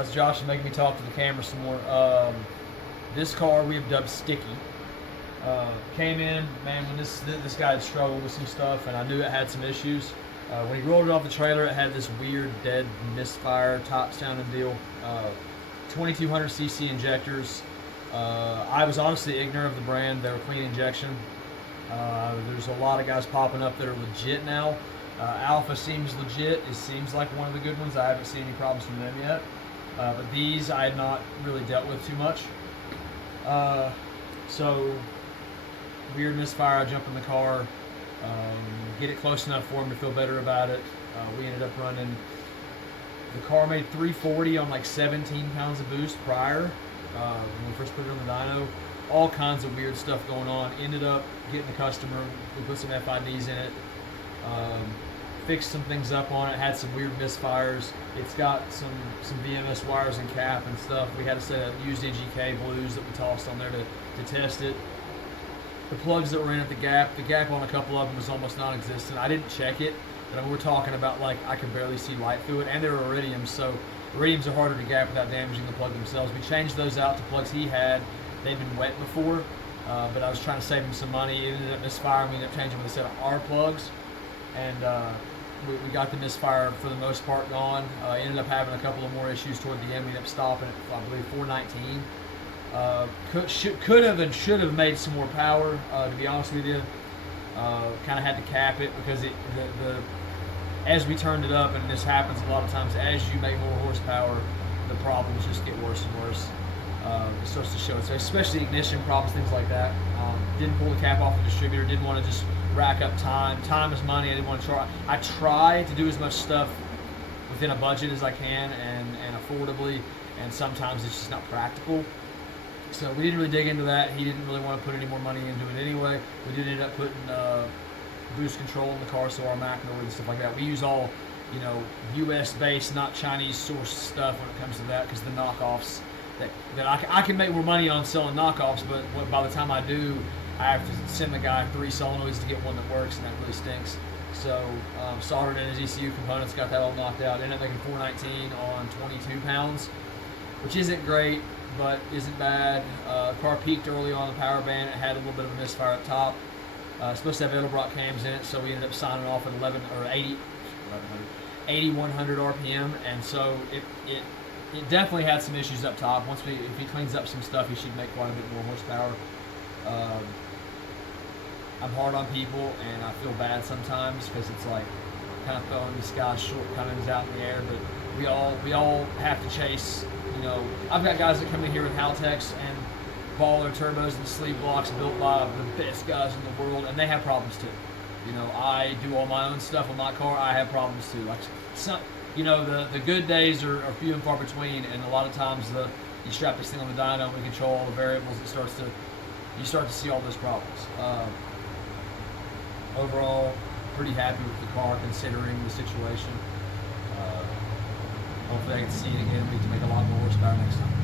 guys, Josh is making me talk to the camera some more. This car we have dubbed Sticky. Came in, man, when this guy had struggled with some stuff, and I knew it had some issues. When he rolled it off the trailer, it had this weird dead misfire top sounding deal. 2200cc injectors. I was honestly ignorant of the brand. They were clean injection. There's a lot of guys popping up that are legit now. Alpha seems legit. It seems like one of the good ones. I haven't seen any problems from them yet. But these I had not really dealt with too much. So, weird misfire. I jump in the car, get it close enough for him to feel better about it. We ended up running. The car made 340 on like 17 pounds of boost prior when we first put it on the dyno. All kinds of weird stuff going on. Ended up getting the customer. We put some FIDs in it. Fixed some things up on it. Had some weird misfires. It's got some VMS wires and cap and stuff. We had to set up used EG blues that we tossed on there to test it. The plugs that were in at the gap on a couple of them was almost non-existent. I didn't check it, but we're talking about like I could barely see light through it, and they were iridiums, so iridiums are harder to gap without damaging the plug themselves. We changed those out to plugs he had. They'd been wet before, but I was trying to save him some money. It ended up misfiring. We ended up changing with a set of our plugs, and we got the misfire for the most part gone. Ended up having a couple of more issues toward the end. We ended up stopping at, I believe, 419. Could have and should have made some more power, to be honest with you. Kind of had to cap it because as we turned it up, and this happens a lot of times, as you make more horsepower, the problems just get worse and worse. It starts to show itself, especially ignition problems, things like that. Didn't pull the cap off the distributor, didn't want to just rack up time. Time is money. I didn't want to try. I try to do as much stuff within a budget as I can and affordably, and sometimes it's just not practical. So we didn't really dig into that. He didn't really want to put any more money into it anyway. We did end up putting boost control in the car, so our Mac noise and stuff like that. We use all, U.S. based, not Chinese source stuff when it comes to that, because the knockoffs that I can make more money on selling knockoffs, but by the time I do, I have to send the guy 3 solenoids to get one that works, and that really stinks. So soldered in his ECU components, got that all knocked out. Ended up making 419 on 22 pounds, which isn't great, but isn't bad. Car peaked early on the power band. It had a little bit of a misfire up top. Supposed to have Edelbrock cams in it, so we ended up signing off at 8100 RPM, and so it definitely had some issues up top. If he cleans up some stuff, he should make quite a bit more horsepower. I'm hard on people, and I feel bad sometimes because it's like kind of throwing these guys' shortcomings out in the air, but we all have to chase. I've got guys that come in here with Haltex and baller turbos and sleeve blocks built by the best guys in the world, and they have problems too. I do all my own stuff on my car. I have problems too. Like the good days are few and far between, and a lot of times you strap this thing on the dyno and we control all the variables. You start to see all those problems. Overall, pretty happy with the car considering the situation. Hopefully I can see it again. We can make a lot more horsepower next time.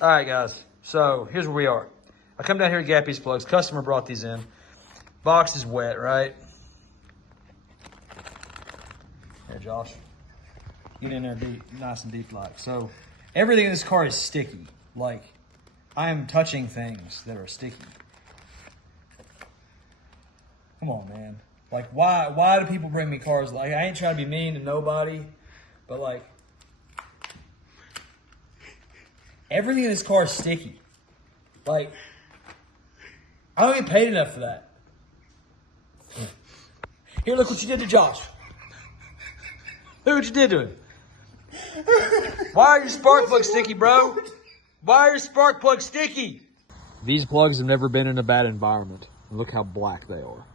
All right, guys, so here's where we are. I come down here to gap these plugs. Customer brought these in. Box is wet, right? Here, Josh. Get in there deep, nice and deep like. So everything in this car is sticky. Like, I am touching things that are sticky. Come on, man. Like, why do people bring me cars? Like, I ain't trying to be mean to nobody, but like, everything in this car is sticky. Like, I don't get paid enough for that. Here, look what you did to Josh. Look what you did to him. Why are your spark plugs sticky, bro? Why are your spark plugs sticky? These plugs have never been in a bad environment. Look how black they are.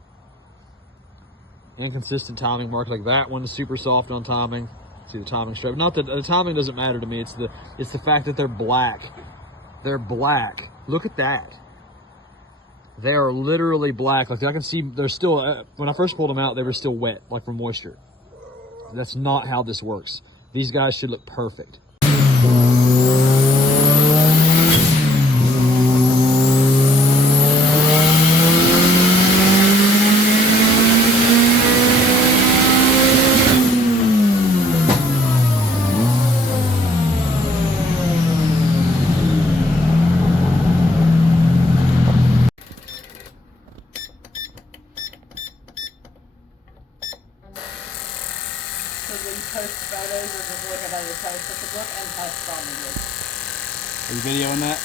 Inconsistent timing mark like that one is super soft on timing. See the timing strip. Not that the timing doesn't matter to me. It's the fact that they're black. They're black. Look at that. They are literally black. Like I can see they're still, when I first pulled them out, they were still wet, like from moisture. That's not how this works. These guys should look perfect. So when you post photos or just look at other posts, it's a look and post probably. Are you videoing that?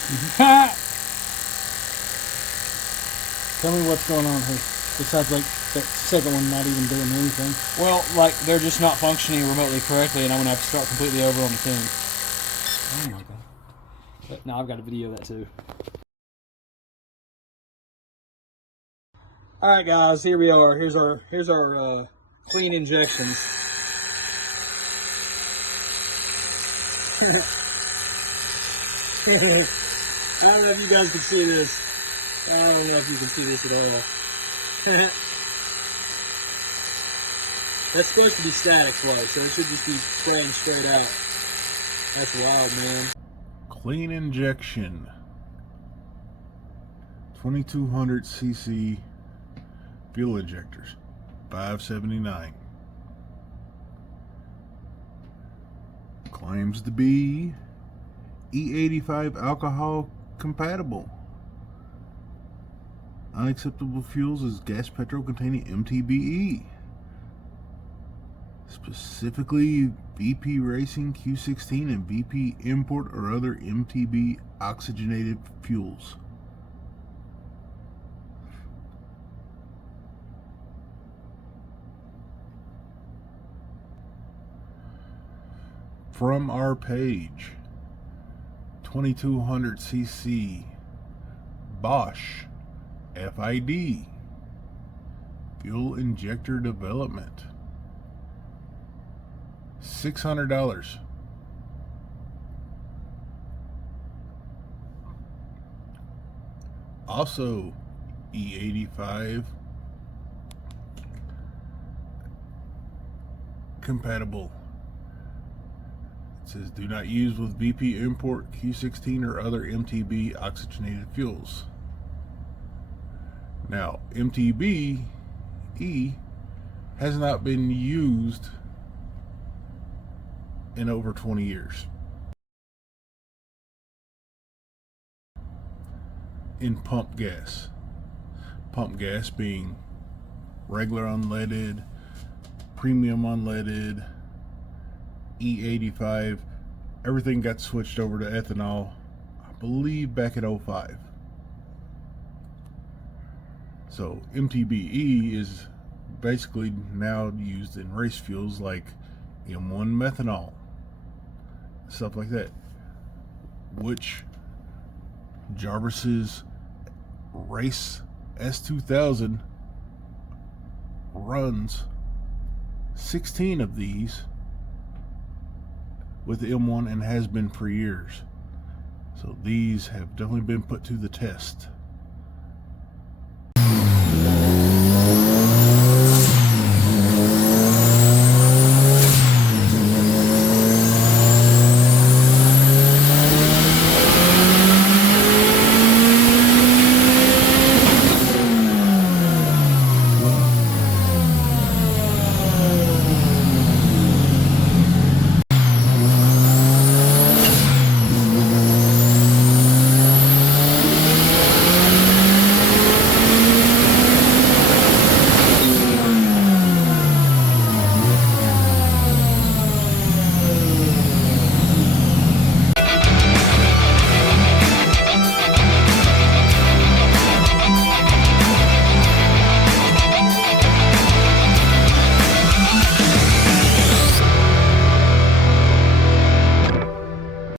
Tell me what's going on here. Besides, like, that second one not even doing anything. Well, like, they're just not functioning remotely correctly, and I'm going to have to start completely over on the 10. Oh my god. But now I've got to video that too. Alright guys, here we are. Here's our clean injections. I don't know if you guys can see this. I don't know if you can see this at all. That's supposed to be static flow, so it should just be spraying straight out. That's wild, man. Clean injection. 2200 cc fuel injectors. $5.79. Claims to be E85 alcohol compatible. Unacceptable fuels is gas petrol containing MTBE. Specifically VP Racing Q16 and VP Import or other MTB oxygenated fuels. From our page, 2200 cc Bosch FID fuel injector development, $600. Also E85 compatible. It says do not use with VP Import Q16 or other MTB oxygenated fuels. Now, MTBE has not been used in over 20 years. In pump gas. Pump gas being regular unleaded, premium unleaded, E85, everything got switched over to ethanol, I believe back in 05. So MTBE is basically now used in race fuels like M1 methanol, stuff like that, which Jarvis's Race S2000 runs 16 of these with the M1 and has been for years. So these have definitely been put to the test.